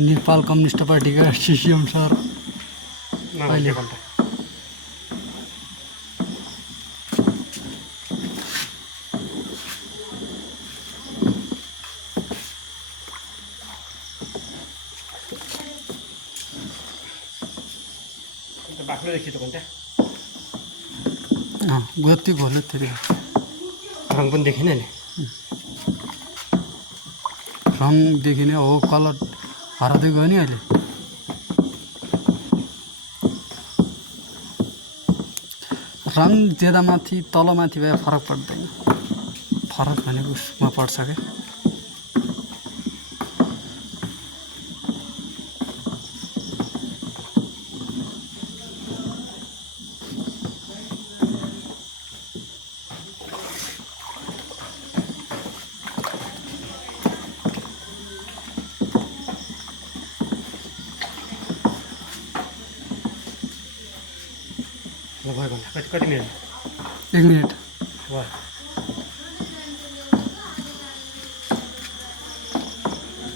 Nepal communist पार्टीका सिसिएम sir अहिले बाक्लो देखियो त घन्टा गति घोल्यो त्यति रङ पनि देखिन नि रङ देखिने हो कलर हराउँदै गयो नि अहिले रङ ज्यादा माथि तल माथि भए फरक पर्दैन फरक भनेको उसमा पर्छ क्या भयो घन्टा कति मिनट 1 मिनट भयो